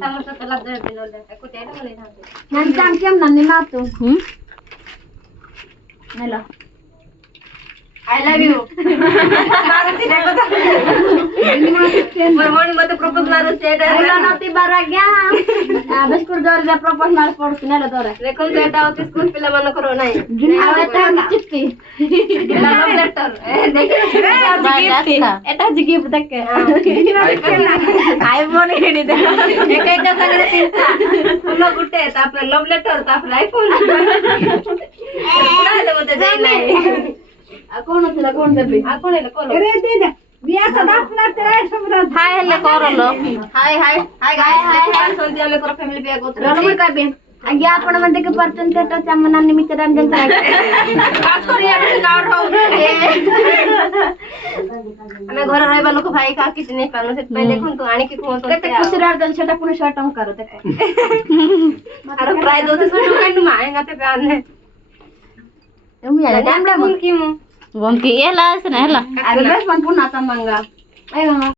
ସମସ୍ତେ ତ ଲାଭ ଦେବେ ନହେଲେ ଏକୁଟିଆ ଏଇଟା ନେଇଥାନ୍ତି ನಾನು ಚಾಂಪಿಯನ್ ನನ್ನ ಮಾತು ನೆಲ I love you ಮಾರುತಿ ರೇಖಾ ಮರ್ಮಣಿ ಮತ್ತೆ ಪ್ರಪೋಸ್ ಮಾರುತಿ ಎಡ ಎಲ್ಲ ನತಿ ಬರಾಗ್ಯ ಬಿಸ್ಕುಟ್ ದೋರ ಪ್ರಪೋಸ್ ಮಾಡಿ ಕೊಡ್ತೀನಿ ನೆಲ ದೋರ ರೇಖಾ ಎಡ ಹೋತಿ ಸ್ಕೂಲ್ ಪಿಲ್ಲ ಮನಕರೋ ನೈ ಅವತ್ತ ಚಿತ್ತಿ ಲವ್ ಲೆಟರ್ এটা জি গিফট দেখে আইফোন কিনিದೆ একাইটা সাগরে তিনটা ফুল গুটে তারপরে লভ লেটার তারপরে আইফোন পুরা দেবতে দেই নাই কোন ছিল কোন দেবি কোন এলে কোন রে দে দে বিয়া সদা আপনার তেরা সবরা হাই হেলে করলো हाय हाय हाय गाइस सोनती हमें करो फैमिली बिया को रणवी काबे आगे आपण मध्ये के परसेंट तो चमना निमित्त रंजन बात करी हम नाउ हो हमें घर रहबा लोक भाई का किछ नहीं पानो से पहले देखुन तो आनी की कोन तो केते खुशी रहल सेटा पुणे शर्ट हम करो देखो अरे प्राइस होते सो कांड मांगा ते पाने एमी आला टाइम लागो की मु gonti ela sana hela अरे बस मन पुन्हा आता मंगा आई गंगा